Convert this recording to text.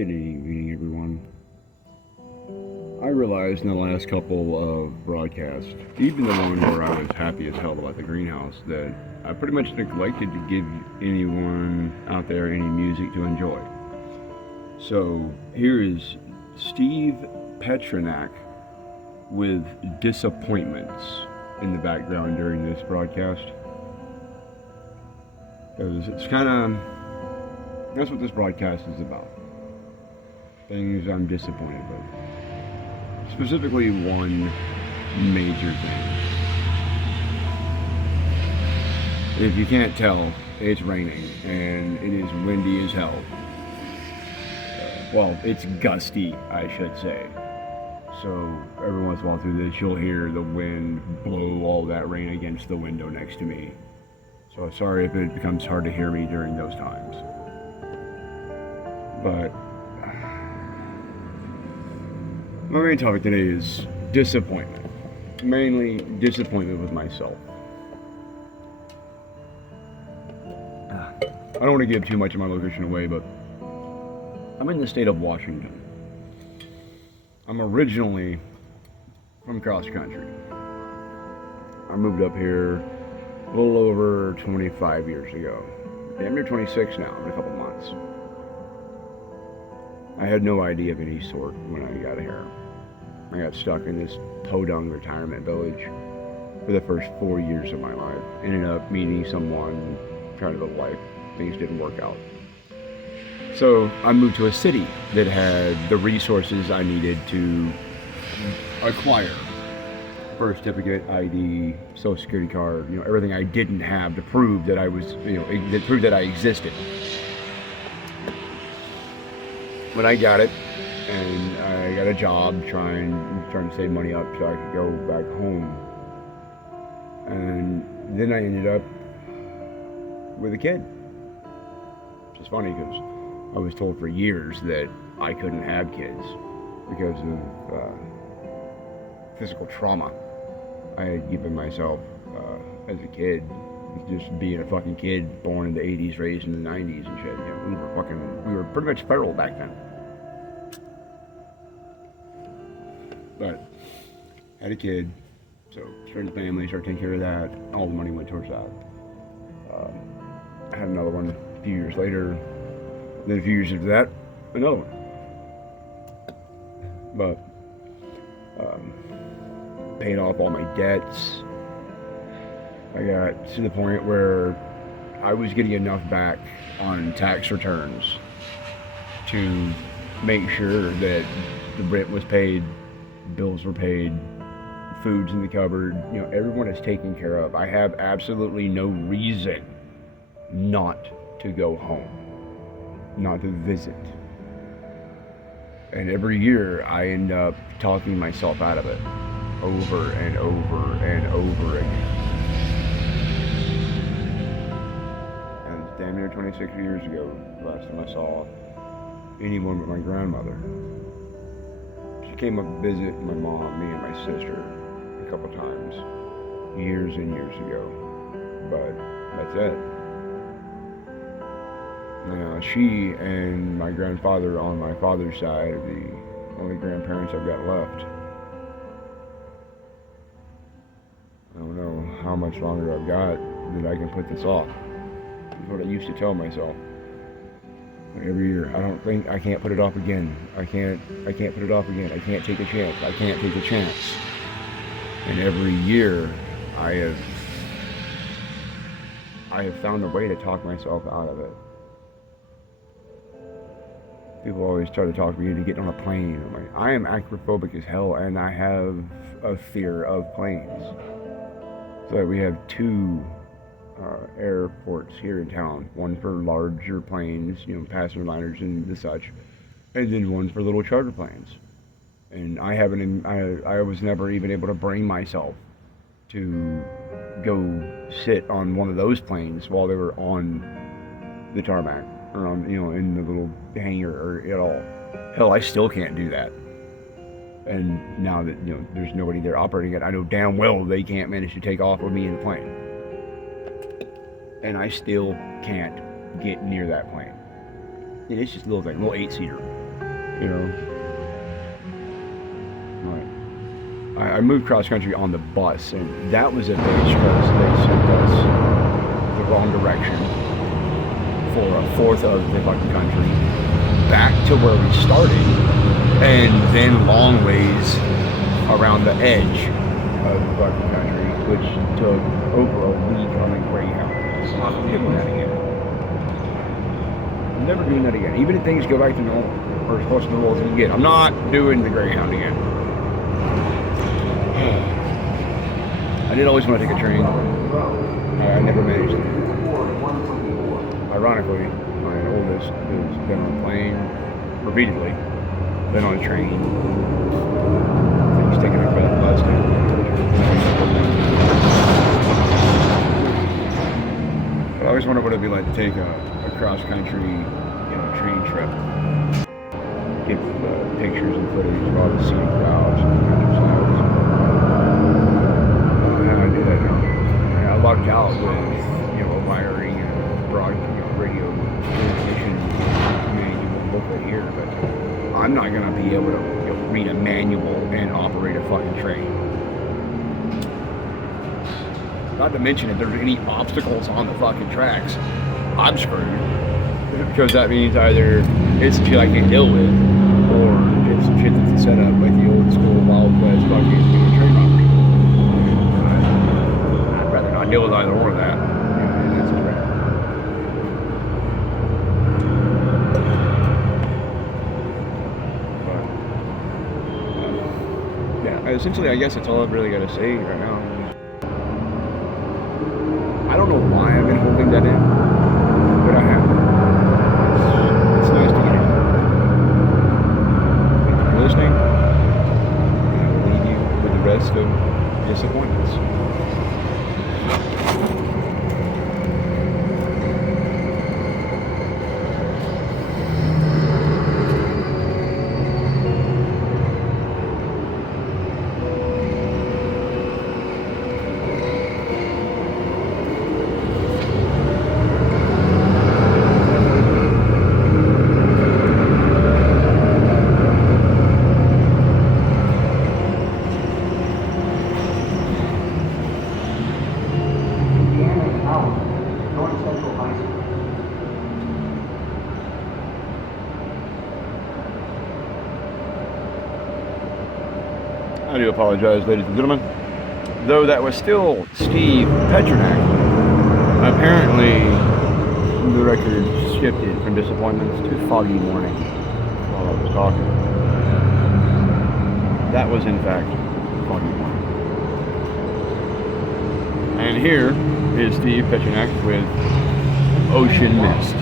Good evening, everyone. I realized in the last couple of broadcasts, even the one where I was happy as hell about the greenhouse, that I pretty much neglected to give anyone out there any music to enjoy. So here is Steve Petronak with Disappointments in the background during this broadcast. Because it's kind of, that's what this broadcast is about. Things I'm disappointed with. Specifically, one major thing. If you can't tell, it's raining and it is windy as hell. Well, it's gusty, I should say. So every once in a while through this, you'll hear the wind blow all that rain against the window next to me. So sorry if it becomes hard to hear me during those times. But my main topic today is disappointment. Mainly disappointment with myself. I don't want to give too much of my location away, but I'm in the state of Washington. I'm originally from cross country. I moved up here a little over 25 years ago. Damn near 26 now in a couple months. I had no idea of any sort when I got here. I got stuck in this podunk retirement village for the first 4 years of my life. Ended up meeting someone, trying to live life. Things didn't work out. So I moved to a city that had the resources I needed to acquire. Birth certificate, ID, social security card, everything I didn't have to prove that I was, that proved that I existed. When I got it, and I got a job trying to save money up so I could go back home. And then I ended up with a kid. Which is funny because I was told for years that I couldn't have kids because of physical trauma I had given myself as a kid. Just being a fucking kid, born in the 80s, raised in the 90s and shit. We were pretty much feral back then. But had a kid, so started a family, started taking care of that. All the money went towards that. I had another one a few years later. Then a few years after that, another one. But paid off all my debts. I got to the point where I was getting enough back on tax returns to make sure that the rent was paid, bills were paid, food's in the cupboard, everyone is taken care of. I have absolutely no reason not to go home, not to visit. And every year I end up talking myself out of it over and over and over again. And it's damn near 26 years ago, last time I saw anyone but my grandmother. She came up to visit my mom, me and my sister a couple times, years and years ago, but that's it. She and my grandfather on my father's side are the only grandparents I've got left. I don't know how much longer I've got that I can put this off. That's what I used to tell myself. Every year, I can't put it off again. I can't put it off again. I can't take a chance. I can't take a chance. And every year, I have found a way to talk myself out of it. People always try to talk me into getting on a plane. I'm like, I am acrophobic as hell, and I have a fear of planes. So we have two airports here in town. One for larger planes, passenger liners and the such, and then one for little charter planes. And I was never even able to bring myself to go sit on one of those planes while they were on the tarmac or on, in the little hangar or at all. Hell, I still can't do that. And now that, there's nobody there operating it, I know damn well they can't manage to take off with me in the plane. And I still can't get near that plane. And it's just a little thing, a little 8-seater. You know, I moved cross country on the bus, and that was a bitch because they sent us the wrong direction for a fourth of the fucking country back to where we started, and then long ways around the edge of the fucking country, which took over a week on a Greyhound. I'm not doing that again. I'm never doing that again. Even if things go back to normal, or close to normal as you get, I'm not doing the Greyhound again. I did always want to take a train. I never managed it. Ironically, my oldest has been on a plane repeatedly, been on a train. I think he's taken a bus now. But I always wondered what it'd be like to take a cross-country, train trip. Get pictures and footage of all the scenic routes and the countrysides. I did that now. I lucked out with, wiring and radio communication manual booklet here, but I'm not gonna be able to read a manual and operate a fucking train. Not to mention if there's any obstacles on the fucking tracks, I'm screwed. Because that means either it's some shit I can't deal with, or it's some shit that's set up like the old school Wild West fucking train robbery. I'd rather not deal with either one of that. That's a wrap. But, yeah, essentially, I guess that's all I've really got to say right now. I don't know why I've been holding that in, but I have. It's nice to get it. Thank you for listening, and I will leave you with the rest of disappointments. I do apologize, ladies and gentlemen. Though that was still Steve Petronak, apparently the record shifted from disappointments to foggy morning while I was talking. That was in fact foggy morning. And here is Steve Petronak with Ocean Mist.